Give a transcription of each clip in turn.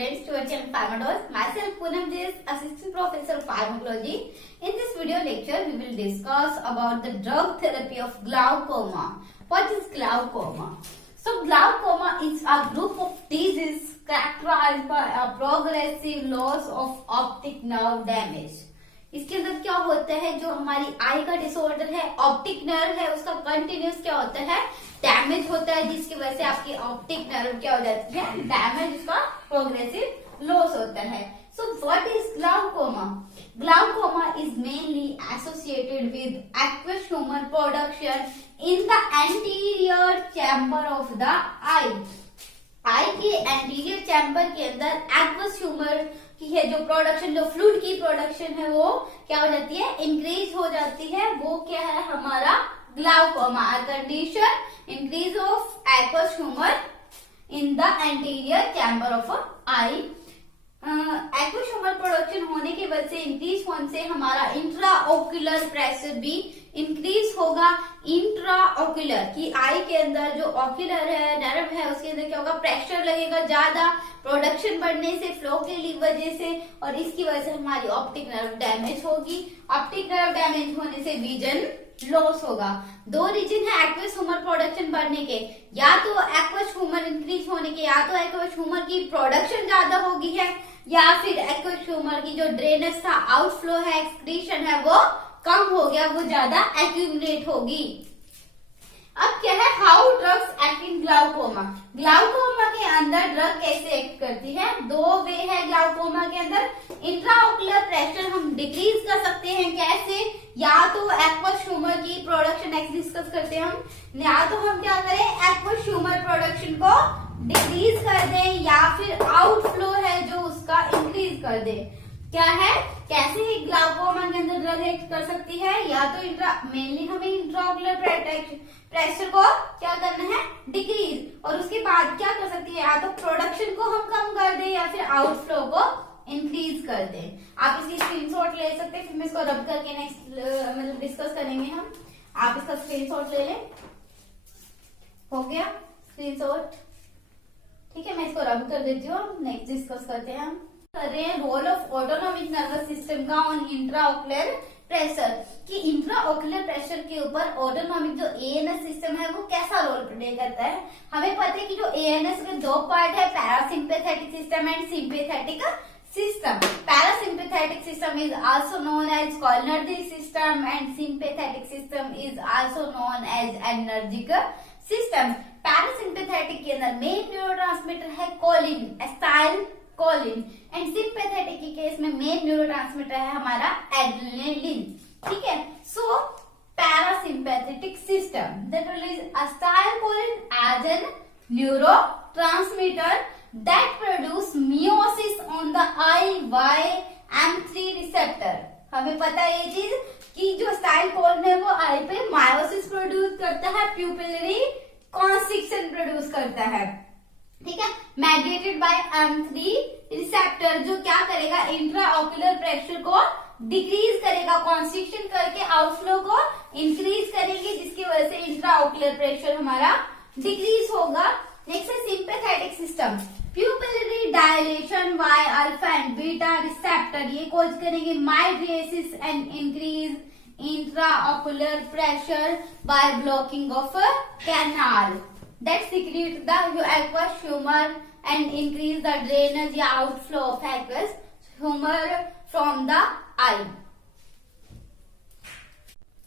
students to our channel Pharmadose. Myself Poonam J, Assistant Professor of Pharmacology. In this video lecture, we will discuss about the drug therapy of glaucoma. What is glaucoma? So glaucoma is a group of diseases characterized by a progressive loss of optic nerve damage. इसके अंदर क्या होता है, जो हमारी आई का disorder है, optic nerve है, उसका कंटिन्यूस क्या होता है, डैमेज होता है, जिसकी वजह से आपकी ऑप्टिक नर्व क्या हो जाती है, डैमेज, उसका प्रोग्रेसिव लॉस होता है. So what is glaucoma? Glaucoma is mainly associated with aqueous humour production in the anterior chamber of the eye. Eye के एंटीरियर चैम्बर के अंदर एक्वस ह्यूमर की है जो प्रोडक्शन, जो फ्लूइड की प्रोडक्शन है, वो क्या हो जाती है, इंक्रीज हो जाती है. वो क्या है हमारा glaucoma, condition increase of aqueous humour in the anterior chamber of I. Aqueous humour production होने की वजह से, इंक्रीज होने से हमारा इंट्रा ओक्यूलर प्रेशर भी इंक्रीज होगा. इंट्रा ओक्यूलर की आई के अंदर जो ओक्यूलर है, नर्व है, उसके अंदर क्या होगा, प्रेशर लगेगा ज्यादा, प्रोडक्शन बढ़ने से, फ्लो की वजह से, और इसकी वजह से हमारी ऑप्टिक नर्व डैमेज होगी. ऑप्टिक नर्व डैमेज होने से विजन लॉस होगा. दो रीजन है एक्वस ह्यूमर प्रोडक्शन बढ़ने के, या तो एक्वस ह्यूमर इंक्रीज होने के, या तो एक्वस ह्यूमर की प्रोडक्शन ज्यादा होगी है, या फिर एक्वस ह्यूमर की जो ड्रेनेज था, आउटफ्लो है, एक्सक्रीशन है, वो कम हो गया, वो ज्यादा एक्यूमुलेट होगी. अब क्या है, how drugs act in glaucoma. Glaucoma के अंदर ड्रग कैसे एक्ट करती है? दो वे है ग्लाउकोमा के अंदर. इंट्राओक्युलर प्रेशर हम डिक्रीज कर सकते हैं. कैसे? या तो एक्वस ह्यूमर की प्रोडक्शन डिस्कस करते हैं हम, या तो हम क्या करें, एक्वस ह्यूमर प्रोडक्शन को डिक्रीज कर दें, या फिर आउटफ्लो है जो उसका इंक्रीज कर दे. क्या है, कैसे ही ग्लाउकोमा के अंदर ड्रग एक्ट कर सकती है? या तो मेनली हमें इंट्राओक्युलर प्रेशर को क्या करना है, डिक्रीज, और उसके बाद क्या कर सकती है, या तो प्रोडक्शन को हम कम कर दें, या फिर आउटफ्लो को इंक्रीज कर दें. आप इसकी स्क्रीनशॉट ले सकते हैं, फिर मैं इसको रब करके नेक्स्ट मतलब डिस्कस करेंगे हम. आप इसका स्क्रीनशॉट ले लें. हो गया स्क्रीनशॉट? ठीक है, मैं इसको रब कर देती हूँ. नेक्स्ट डिस्कस करते हैं हम. कर रहे हैं role of autonomic nervous system का ऑन इंट्राओक्युलर प्रेशर, कि इंट्राओक्युलर प्रेशर के ऊपर ऑटोनॉमिक जो एएनएस सिस्टम है वो कैसा रोल प्ले करता है. हमें पता है कि जो एएनएस के दो पार्ट है, parasympathetic system and sympathetic system. Parasympathetic system is also known as cholinergic system and sympathetic system is also known as energic system. Parasympathetic के अंदर मेन न्यूरोट्रांसमीटर है choline, acetylcholine, and sympathetic के case में main neurotransmitter है हमारा adrenaline. ठीक है, so parasympathetic system that release acetylcholine as an neurotransmitter that produce meiosis on the IY-M3 receptor. हमें पता है ये चीज कि जो acetylcholine है वो आई पे मायोसिस प्रोड्यूस करता है, प्यूपिलरी कॉन्स्ट्रिक्शन प्रोड्यूस करता है. ठीक है, मेडिएटेड बाय M3 रिसेप्टर, जो क्या करेगा, इंट्राओक्युलर प्रेशर को डिक्रीज करेगा, कॉन्स्ट्रिक्शन करके आउटफ्लो को इंक्रीज करेंगे, जिसकी वजह से इंट्राओक्युलर प्रेशर हमारा डिक्रीज होगा. नेक्स्ट है sympathetic system. Pupillary dilation by alpha and beta receptor, ये कॉज करेंगे mydriasis and increase intraocular pressure by blocking of canal that secrete the aqueous humor and increase the drainage या outflow of aqueous humor from the eye.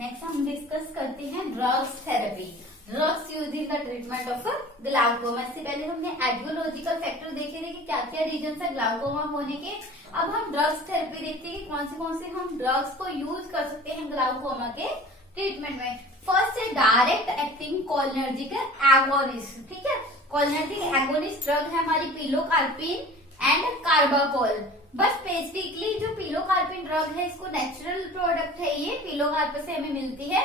Next हम discuss करते हैं drugs therapy. Drugs use in the treatment of glaucoma. इससे पहले हमने aetiological factor देखे थे कि क्या क्या रीजन है ग्लाउकोमा होने के. अब हम ड्रग्स थेरेपी देखते हैं कि कौन से हम ड्रग्स को यूज कर सकते हैं ग्लाउकोमा के ट्रीटमेंट में. फर्स्ट है डायरेक्ट एक्टिंग कोलिनर्जिक एगोनिस्ट. ठीक है, कोलिनर्जिक एगोनिस्ट ड्रग है हमारी पिलोकार्पिन एंड कार्बाकोल. बस स्पेसिफिकली जो पिलोकार्पिन ड्रग है, इसको नेचुरल प्रोडक्ट है, ये पिलोकार्प से हमें मिलती है.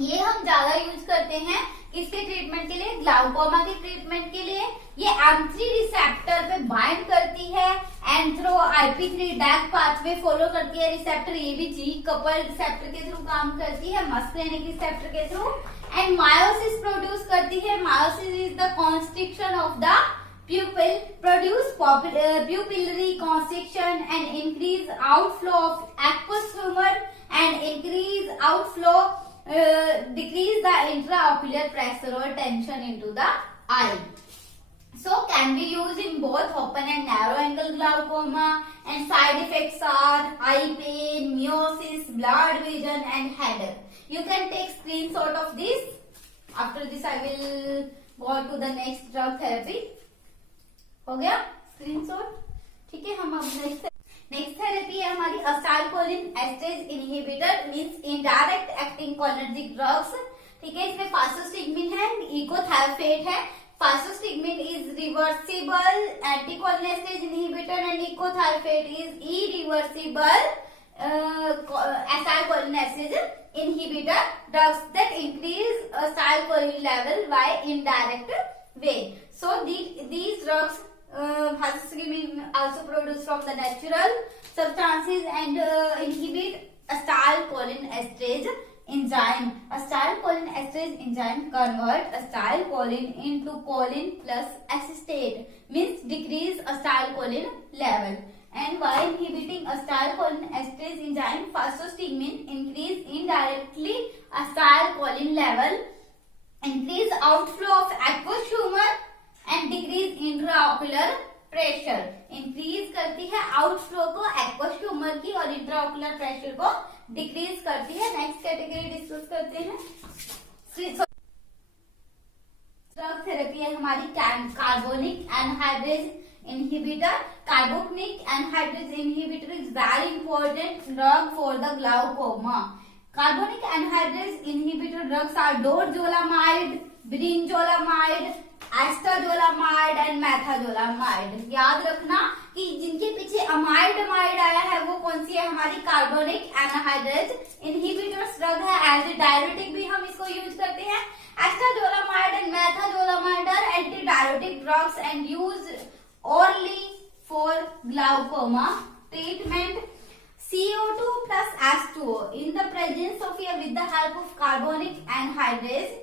ये हम ज्यादा यूज करते हैं किसके ट्रीटमेंट के लिए, ग्लाउकोमा के ट्रीटमेंट के लिए. ये M3 रिसेप्टर पे बाइंड करती है, anthro IP3 deck pathway follow करती है रिसेप्टर. ये भी जी कपल रिसेप्टर के थ्रू काम करती है, मस्कुलिनिक रिसेप्टर के थ्रू, एंड मायोसिस प्रोड्यूस करती है. Miosis is the constriction of the pupil produce pupillary constriction and increase outflow of aqueous humor and increase outflow, decrease the intraocular pressure or tension into the eye. So can be used in both open and narrow angle glaucoma, and side effects are eye pain, miosis, blurred vision and headache. You can take screenshot of this. After this I will go to the next drug therapy. हो गया screenshot? ठीक है, हम अब next therapy है हमारी acetylcholine esterase inhibitor, means indirect acting cholinergic drugs. ठीक है, इसमें फास्टोस्टिग्मिन है, इकोथायोफेट है. Physostigmine is reversible anticholinesterase inhibitor and echothiophate is irreversible acetylcholinesterase inhibitor drugs that increase acetylcholine level by indirect way. So these drugs fastosterone also produced from the natural substances and inhibit acetylcholinesterase enzyme. Acetylcholinesterase enzyme convert acetylcholine into choline plus acetate, means decrease acetylcholine level. And by inhibiting acetylcholinesterase enzyme, phosphostigmine increase indirectly acetylcholine level, increase outflow of aqueous humor and decrease intraocular pressure. Increase करती है outflow को aqueous humor की और intraocular pressure को decrease करती है. Next category discuss करते हैं. ड्रग थेरेपी है हमारी carbonic anhydrase inhibitor. Carbonic anhydrase inhibitor is very important drug for the glaucoma. Carbonic anhydrase inhibitor drugs are dorzolamide, brinzolamide, acetazolamide and methazolamide. याद रखना कि जिनके पीछे अमाइड आया है वो कौन सी है, हमारी कार्बोनिक एनहाइड्रेज इनहिबिटर्स ड्रग है. एज ए डायरेटिक भी हम इसको यूज करते हैं. Acetazolamide and methazolamide are anti diuretic drugs and use orally for glaucoma treatment. CO2 plus H2O in the presence of air with the help of carbonic anhydrase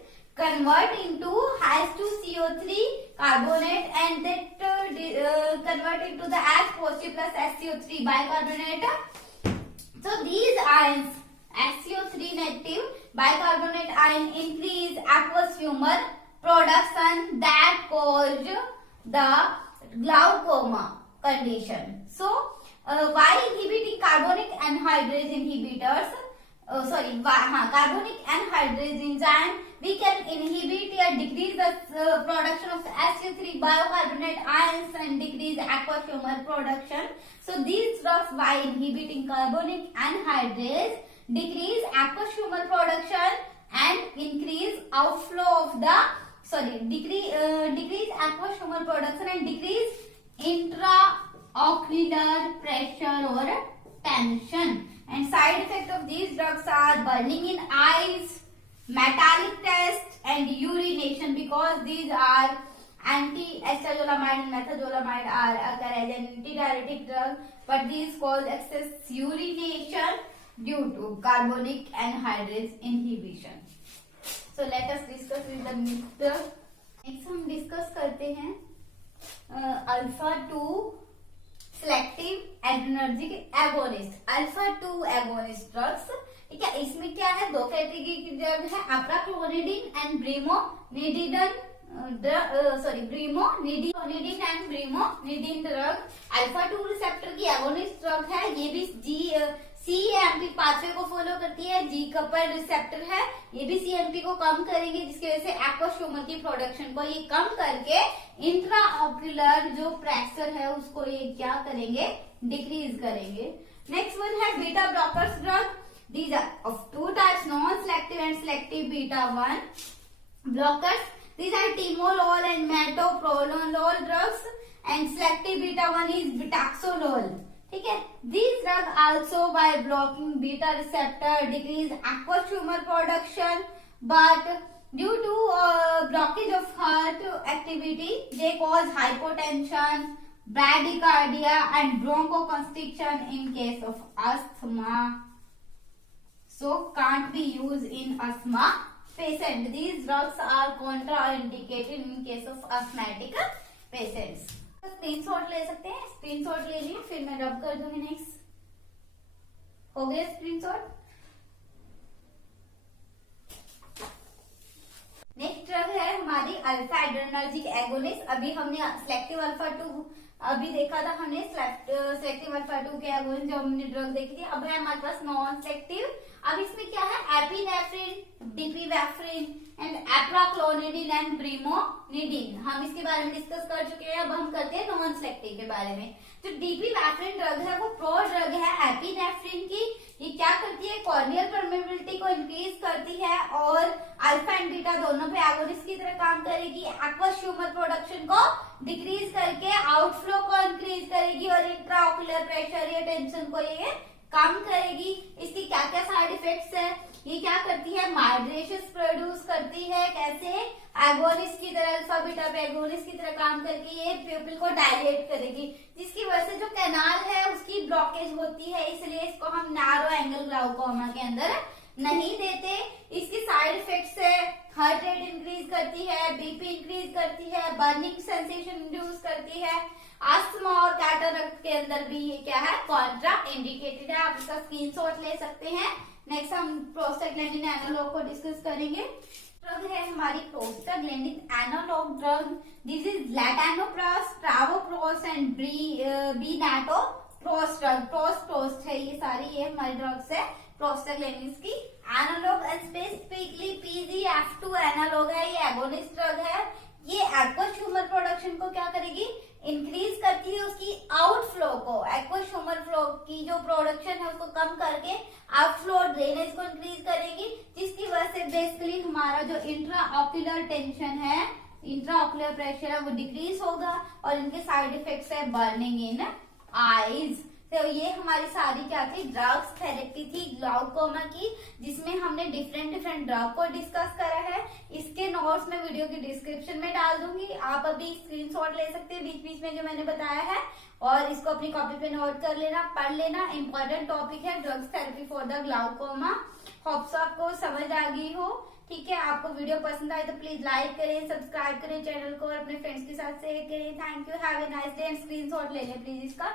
convert into H2CO3 carbonate and that convert into the H positive plus HCO3 bicarbonate. So these ions HCO3 negative bicarbonate ion increase aqueous humor production that cause the glaucoma condition. So while inhibiting carbonic anhydrase inhibitors, carbonic anhydrase enzyme, we can inhibit or decrease the production of HCO3 biocarbonate ions and decrease aqueous humor production. So these drugs, by inhibiting carbonic anhydrase, decrease aqueous humor production and increase outflow of the decrease aqueous humor production and decrease intraocular pressure or tension. And side effect of these drugs are burning in eyes, metallic taste and urination, because these are anti-acetazolamide and methazolamide are occur as an antidiuretic drug, but these cause excess urination due to carbonic anhydrase inhibition. So let us discuss with the next drug. Next हम discuss करते हैं alpha 2 selective adrenergic agonist. Alpha 2 agonist drugs. ठीक है, इसमें क्या है, दो category की ड्रग है, apraclonidine and brimonidine and brimonidine drug. Alpha 2 receptor की एगोनिस्ट ड्रग है. ये भी CMP पाथवे को फॉलो करती है. जी कपल रिसेप्टर है, ये भी CMP को कम करेंगे, जिसकी वजह से एक्वस ह्यूमर की प्रोडक्शन को ये कम करके इंट्राऑक्यूलर जो प्रेशर है उसको ये क्या करेंगे, डिक्रीज करेंगे. नेक्स्ट वन है beta blockers drug. These are of two types, non selective and selective beta 1 blockers. These are timolol and metoprolol drugs, and selective beta 1 is betaxolol. ठीक है, these drugs also by blocking beta receptor decrease aqueous humor production, but due to blockage of heart activity they cause hypotension, bradycardia and bronchoconstriction in case of asthma. So can't be used in asthma patient. These drugs are contraindicated in case of asthmatic patients. Screenshot ले सकते हैं, screenshot ले लिए, फिर मैं रब कर दूंगी। नेक्स्ट हो गया स्क्रीनशॉट। नेक्स्ट ड्रग है हमारी अल्फा एड्रेनर्जिक एगोनिस्ट। अभी हमने सेलेक्टिव अल्फा 2 अभी देखा था, हमने सेलेक्टिव अल्फा 2 के एगोनिस्ट जो हमने ड्रग देखी थी। अब है हमारे पास नॉन सेलेक्टिव। अब इसमें क्या है, एपिनेफ्रिन, डिपिवेफ्रिन एंड एप्राक्लोनिडिन एंड ब्रीमोनिडिन। हम इसके बारे में डिस्कस कर चुके हैं। अब हम करते हैं नॉन सेलेक्टिव के बारे में। जो डिपिवेफ्रिन ड्रग है वो प्रो ड्रग है एपिनेफ्रिन की। ये क्या करती है, कॉर्नियल परमेबिलिटी को इंक्रीज करती है और अल्फा एंड बीटा दोनों पे एगोनिस्ट की तरह काम करेगी। एक्वस ह्यूमर प्रोडक्शन को डिक्रीज करके आउटफ्लो को इंक्रीज करेगी और इंट्राओकुलर प्रेशर या टेंशन को ये कम करेगी। इसकी क्या क्या साइड इफेक्ट्स है, ये क्या करती है, माइग्रेशन प्रोड्यूस करती है। कैसे, एगोनिस्ट की तरह, अल्फा बीटा पे एगोनिस्ट की तरह काम करके ये प्यूपिल को डायलेट करेगी, जिसकी वजह से जो कैनाल है उसकी ब्लॉकेज होती है। इसलिए इसको हम नैरो एंगल ग्लाउकोमा के अंदर नहीं देते। इसकी साइड इफेक्ट्स है, हार्ट रेट इंक्रीज करती है, बीपी इंक्रीज करती है, बर्निंग सेंसेशन इंड्यूस करती है। अस्थमा और कैटरेक्ट के अंदर भी ये क्या है, कॉन्ट्रा इंडिकेटेड है। आप इसका स्क्रीनशॉट ले सकते हैं। नेक्स्ट हम प्रोस्टाग्लैंडिन एनालॉग को डिस्कस करेंगे। ड्रग है हमारी prostaglandin analogue drug. This is latanoprost, travoprost and bimatoprost drug. Prost है ये सारी, ये हमारी ड्रग्स है प्रोस्टाग्लैंडिन की analogue and specifically PGF2 analogue है। ये एगोनिस्ट ड्रग है। ये एक्वस ह्यूमर प्रोडक्शन को क्या करेगी, इंक्रीज करती है, उसकी आउटफ्लो को, एक्वस ह्यूमर फ्लो की जो प्रोडक्शन है उसको कम करके आउटफ्लो ड्रेनेज को इंक्रीज करेगी, जिसकी वजह से बेसिकली हमारा जो इंट्रा ऑक्यूलर टेंशन है, इंट्रा ऑक्यूलर प्रेशर है वो डिक्रीज होगा। और इनके साइड इफेक्ट्स है बर्निंग इन आईज। तो ये हमारी सारी क्या थी, ड्रग्स थेरेपी थी ग्लाउकोमा की, जिसमें हमने डिफरेंट ड्रग को डिस्कस करा है। इसके नोट्स मैं वीडियो की डिस्क्रिप्शन में डाल दूंगी। आप अभी स्क्रीनशॉट ले सकते हैं बीच बीच में जो मैंने बताया है, और इसको अपनी कॉपी पे नोट कर लेना, पढ़ लेना। इंपॉर्टेंट टॉपिक है drugs therapy for the glaucoma. Hopes आपको समझ आ गई हो। ठीक है, आपको वीडियो पसंद आए तो प्लीज लाइक करें, सब्सक्राइब करें चैनल को और अपने फ्रेंड्स के साथ शेयर करें। Thank you, have a nice day. Screenshot ले लें प्लीज इसका।